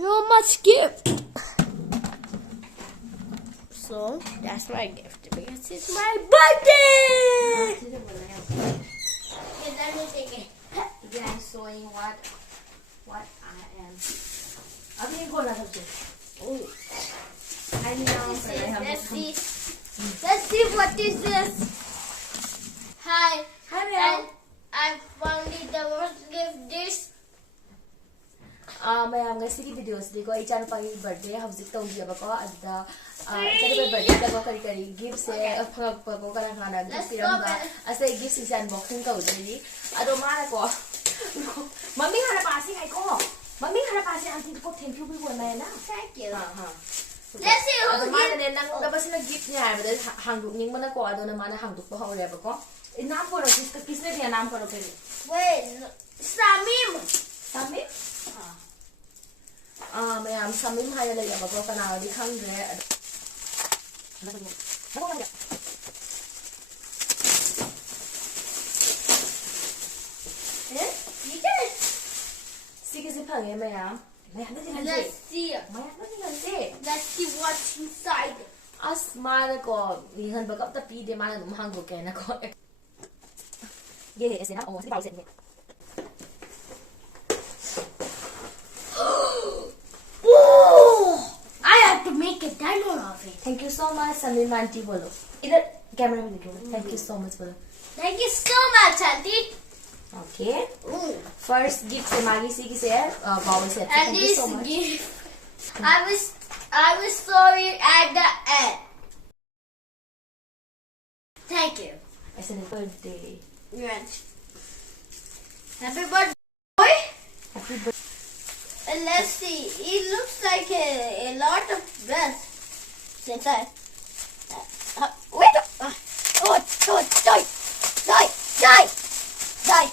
No much gift. So that's my gift because it's my birthday. Okay, let me take it. Yeah, I'm showing what I am. Oh, I know. Let's see what is this. Hi. Hi, I found it. The first gift this. mayam ngasi ki videos di ko ichana pa gi birthday hauzik tong di ba ko adda chale birthday da ko kari gift se phak pa ko kana khana gift ram ba ase gift se unboxing ka udari ado mara ko mummy hana pasi ai ko mummy hana pasi auntie ko thank you bi bolna hai na Thank you. let's see ado mara ne nang da bas na gift nya ba da hangduk ning mana ko ado na mana hangduk ko haure ba ko नाम पढ़ो किसने दिया नाम पढ़ो पहले Wait, Samim. Samim मैं हम Samim हाय ले जाओ बाबा का नाम दिखाऊं रे You get it. सीखे से भागे मैं हम नहीं Let's see. Let's see what's inside. as मारे को लिखन बकब तब पी दे मारे तुम हांगो के ना को ये ऐसे ना ओ से पाउ से I have to make a diamond of it. Thank you so much Samim aunty बोलो इधर कैमरा में देखो थैंक यू सो मच बोलो Thank you so much, Auntie. Okay first gift से मागी सी की से बाउल से And thank you this so much gift, I will show it at the end. Thank you. ऐसे नहीं birthday Yes. Happy birthday, boy. Happy birthday And let's see. It looks like a lot of breath. Sit there. Wait. Die.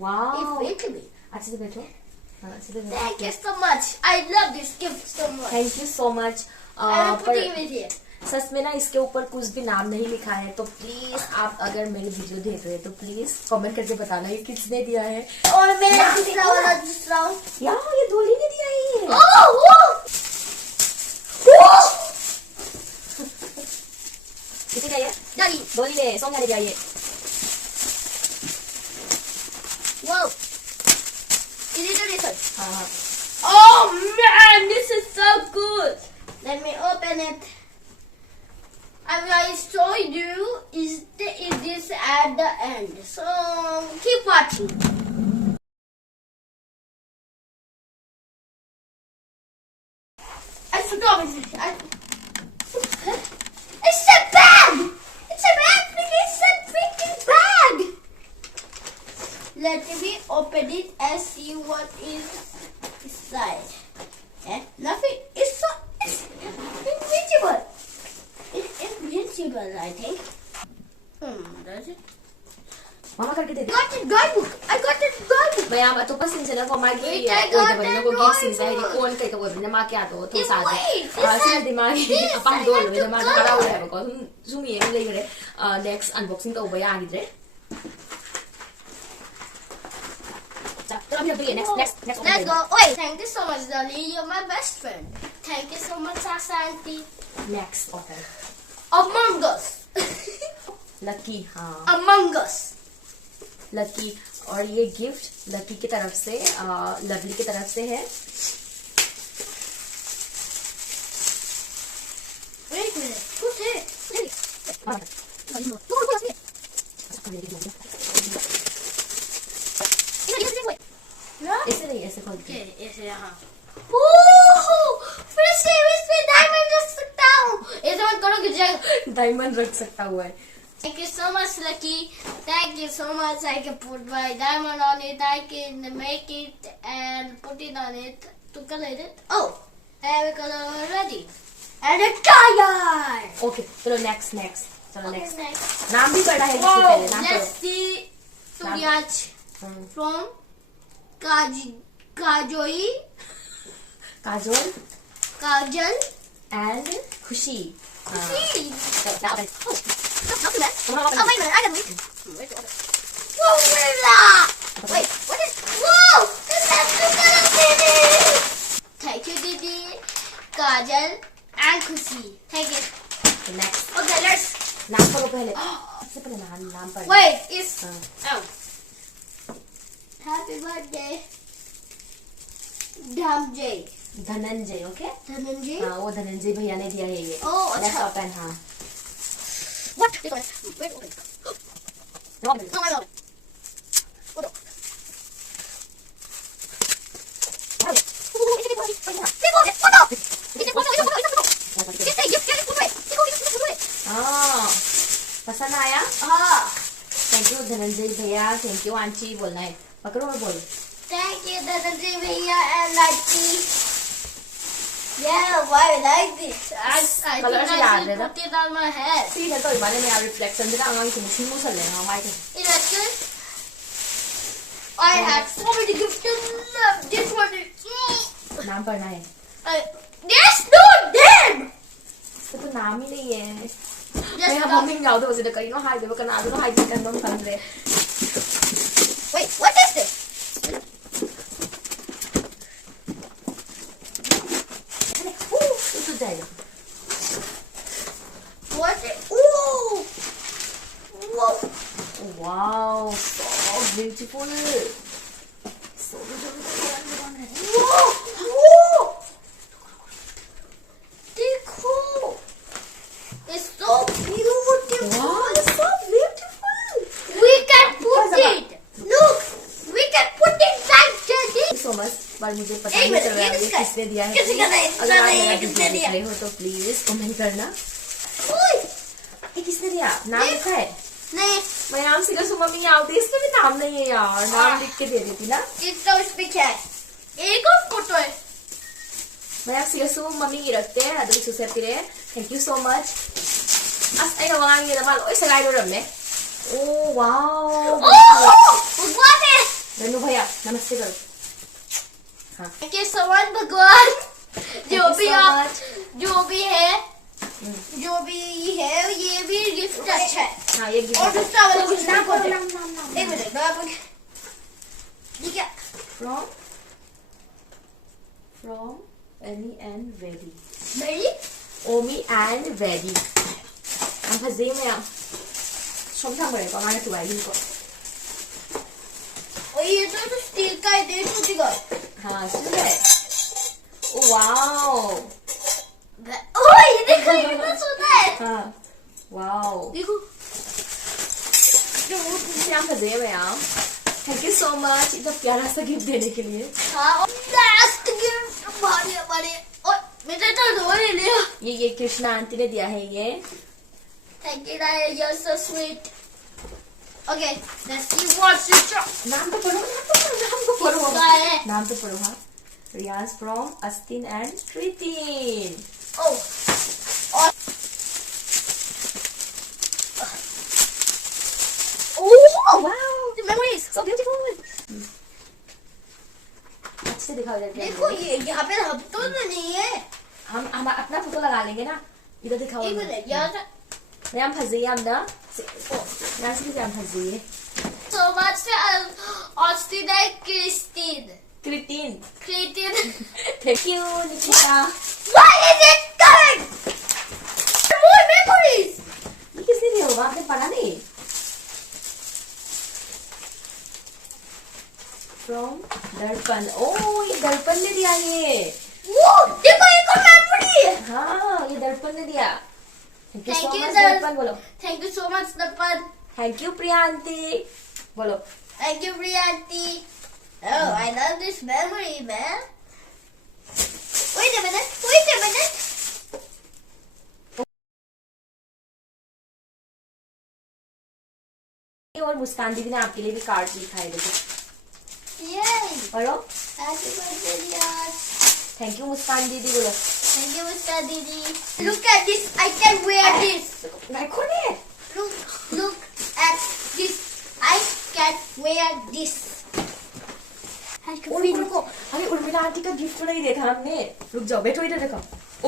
Wow It fit me. अच्छे से बैठो हाँ अच्छे से बैठो Thank you so much. I love this gift so much. Thank you so much I will put it here. सच में ना इसके ऊपर कुछ भी नाम नहीं लिखा है तो प्लीज आप अगर मेरी वीडियो देख रहे हैं तो प्लीज कमेंट करके बताना ये किसने दिया है और मैं नाम दूसरा लिखो वाला ना। दूसरा यार ये धोली ने दिया है किसे दिया ये Daddy. धोली ने सोनिया ने दिया ये Whoa. Is it this one? हाँ हाँ Oh man, this is so good. Let me open it. As I showed you, is this at the end? So keep watching. I forgot it. It's a bag. It's a bag. It's a freaking bag. Let me open it and see what is inside. Nothing. It's invisible. It's invincible, I think. Does it? मामा करके दे दे Got it, guidebook. I got it, guidebook. मैं यहाँ तो पसंद से ना को मागी Wait, I कोई got तो बने that को गिफ्ट सिंह drawing है कौन कहीं तो कोई बने माँ क्या तो This साथ way, this है side. दिमाग This अपन I दो have लोग to दिमाग go. खड़ा हुआ है को zoom ये में लेके नेक्स्ट अनबॉक्सिंग तो बया आगे दे चलो अभी अभी next Let's go. Wait, thank you so much, Dolly. You're my best friend. Thank you so much, Asanti. Next open Among Us. Lucky हाँ Among Us. लकी और ये गिफ्ट लकी की तरफ से लवली की तरफ से है Wait a minute. Who's it? No? ऐसे नहीं ऐसे खोल के Okay, ऐसे यहाँ. फिर से इसमें डायमंड रख सकता हूँ. ऐसे मत करो गिर जाएगा. डायमंड रख सकता हुआ है Thank you so much, Lucky. Thank you so much. I can put my diamond on it. I can make it and put it on it to color it. Oh, I have a color already. And a tire. Okay चलो next चलो Okay, next next. नाम भी पढ़ा है इससे पहले नाम Let's see Suryaj पढ़ो from Kajoi, Kajol Kajal. And खुशी Hey. now open. Not too bad. Come on, Oh, wait a minute. I gotta wait. Gorilla. Wait, what is? Whoa! This has two colors in it. Kajal and Khushi. Take it. Next. Okay, let's. नाम पढ़ो पहले. सबसे पहले नाम पढ़ो. Wait, it's. Oh. Happy birthday. Dhamjay. Dhananjay, okay? Dhananjay? हाँ, वो धनंजय भैया ने दिया है ये. Oh, अच्छा. Let's open, हाँ. What? Wait, wait. No, I don't. Hold on. हाँ, पसंद आया? हाँ. Thank you धनंजय भैया, thank you आंटी बोलना है. पकड़ो और बोलो. Thank you, Dhananjay Bhaiya and Auntie. Yeah, why I like this? I Color think से I याद है should ना? put it on my head. ठीक है तो इबाने में यार reflection देना आंगन की मुश्किल मुसल लेना हमारे. Election. I have so many gifts to love. This one is. नाम पढ़ना है. Yes, no, damn. तो नाम ही नहीं है. Just मैं हम go. मम्मी जाओ तो उसे कहीं ना हाई देवो करना आदमी हाई करना हम कर रहे. Wait, what is this? तो जाएगा. What is? Ooh. Whoa. Wow, so beautiful. So beautiful. Whoa. Whoa. Dekho. It's so beautiful. Wow, it's so beautiful. We can put it. Look, we can put it like this. So much, पर मुझे पता एक नहीं minute, चल रहा ये है किसका है? किसने दिया है. किसी का नहीं, अगर आप नहीं, मेरा ये किसने वीडियो दिया? देख रहे हो तो प्लीज कमेंट करना. Oi. ये किसने दिया? नाम लिखा है? नहीं, मैं नाम सीधा सुमा मम्मी आती इसमें भी नाम नहीं है यार. नाम लिख के दे देती ना. इसका उस पे क्या है? एक और फोटो है. मैं आप सीधा सुमा मम्मी की रखते हैं. अदर सुसेट करे. Thank you so much. As ay nawangan niya naman. Oy, sagay ram eh. Oh, wow. भगवान है. Renu भैया, नमस्ते करो. हाँ. Thank you so much भगवान. जो Thank you भी so आप, much. जो भी है, ये भी गिफ्ट अच्छा है. हाँ, ये गिफ्ट. और दूसरा वाला कुछ नाम ना करो, कर. नाम. एक मिनट, मैं आपको ठीक है. From Annie and Rebi. Ready? Omi and Rebi. Ang pazay mo yan. Siyom sa mga ito, mga natuwalin ko. और ये तो स्टील का है. दे टूटेगा. हाँ, सुने. Oh, wow. ओह, ये देखो, ये कितना सोना है. हाँ. Wow. देखो. Ang pazay mo yan. Thank you so much. इतना प्यारा सा गिफ्ट देने के लिए. हाँ, और लास्ट गिफ्ट हमारे और मेरे तो दो ही लिया. ये कृष्णा आंटी ने दिया है ये. Thank you, Dad. You're so sweet. Okay, let's see what's the job. नाम तो पढ़ो. किसका है? नाम तो पढ़ो हाँ. Riyaz from Astin and Kritin. Oh, और oh, Wow. the memories. So beautiful. अच्छे से दिखाओ इधर. देखो ये यहाँ पे हम तो नहीं है. हम अपना फोटो लगा लेंगे ना. इधर दिखाओ. एक मिनट यार. मैं हम फंसे हम ना. यहाँ से हम फंसे. So much to Austin and Christine. Kritin. Thank you, Nikita. Why is it coming? More memories. ये किसने दिया होगा? आपने पढ़ा नहीं? From दर्पण. Oh, ये दर्पण ने दिया ये. वो देखो एक और memory. हाँ, ये दर्पण ने दिया. Thank you so Thank you, much Dar- दर्पण बोलो. Thank you so much, Dapan. Thank you Priya aunty. बोलो. Thank you, Priyanti. Oh, I love this memory, man. Wait a minute. और मुस्कान दीदी ने आपके लिए भी कार्ड लिखा है देखो. Yay. बोलो. Happy birthday, Riyaz. Thank you मुस्कान दीदी बोलो. Thank you, Mr. Didi. Look at this. I can wear this. देखो ने. Look at this. I can wear this. रुको. अरे उर्मिला आंटी का गिफ्ट तो नहीं देखा हमने. रुक जाओ बैठो इधर देखो.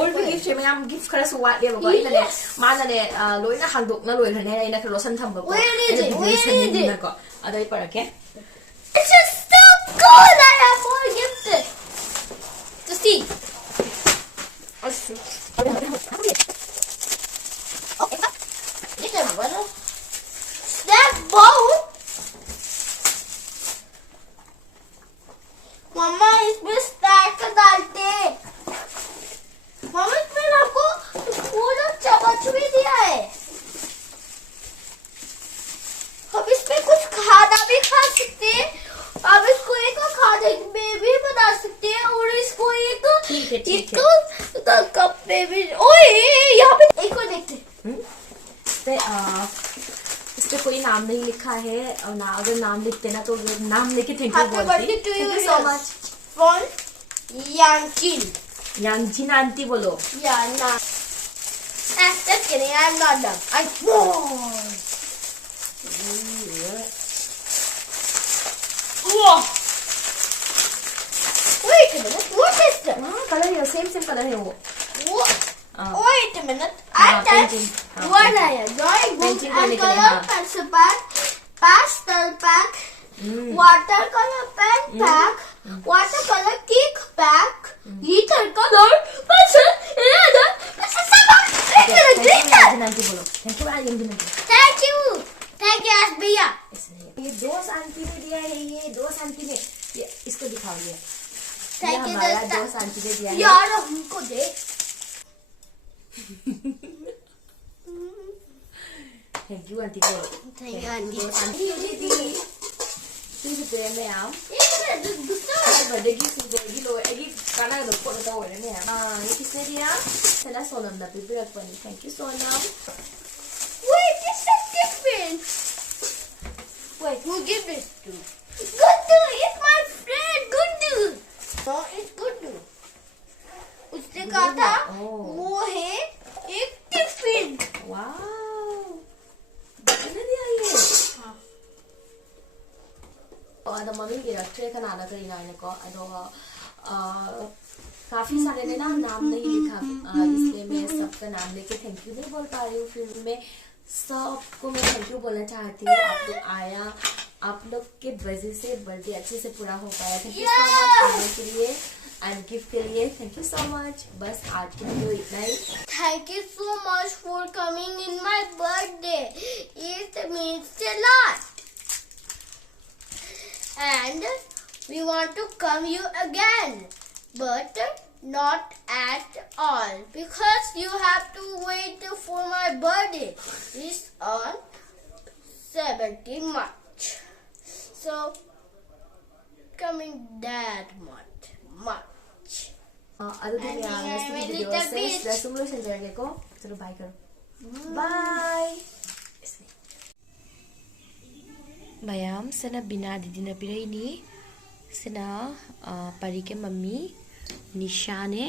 और भी गिफ्ट है मैं हम गिफ्ट खरा सुवात ले बाबा इधर है. माना ने लोई ना हांडोक ना लोई रहने है इना के लोसन थम बाबा. को अदर पर के. This is so cool. I have more gifts. To see. और इसमें स्टैक डालते। मम्मी मैंने आपको पूरा चम्मच भी दिया है। अब इसमें कुछ खाना भी खा सकते हैं। अब इसको एक खाने में भी बना सकते हैं और इसको एक कप में भी। ओए यहाँ पे एक और देखते हैं। इस पे कोई नाम नहीं लिखा है और ना अगर नाम लिखते ना तो नाम लेके थैंक यू बोलती। Thank you so much from Yankin. Yanjin aunty बोलो। Yeah, nah. Just kidding, I'm not done. I won. Whoa. Wait a minute, what is that? Colour है, सेम कलर है वो। What? Wait a minute, I touched one eye, drawing book and color pencil pack, pastel pack, watercolor pen pack, watercolor cake pack, glitter color pencil, Thank you, आज भैया। ये 2 शांति में दिया है, ये 2 शांति में, ये इसको दिखाओ ये। Thank you, हमारा 2 शांति में दिया है। यार हमको दे। Thank you आंटी को। Thank you aunty. आंटी दी। तुझे प्रेम में आम। ये दूसरा बर्थडे की सुबह लो, एगी खाना लो को तो हो रहे हैं। ये किसने दिया? चला सोनम ना पिपी रख पानी। Thank you Sonam. Wait, it's so different. Wait, who give this to? Guddu, it's my friend, Guddu. No, it's Guddu. उसने कहा था वो है एक टिफिन। वाव, किसने दिया ये? हाँ। और मम्मी की रखे कनाडा करी ना इनको, अदो काफी सारे ने ना नाम नहीं लिखा, इसलिए मैं सबका नाम लेके थैंक यू नहीं बोल पा रही हूँ। फिर मैं सबको मैं थैंक यू बोलना चाहती हूँ। आप लोग आया, आप लोग के वजह से बर्थडे अच्छे से पूरा हो पाया। थैंक यू सो मच आने के लिए एंड गिफ्ट के लिए। Thank you so much. बस आज की वीडियो इतना ही। Thank you so much for coming in my birthday. It means a lot. And we want to come you again, but not at all, because you have to wait for my birthday. It's on 17 March. So coming that much. अरे दिन यार ऐसी video से रेसुमेशन जाएंगे को। चलो bye करो। Bye. Bayam sana bina di na pirai ni sana pari ke mummy Nisha ne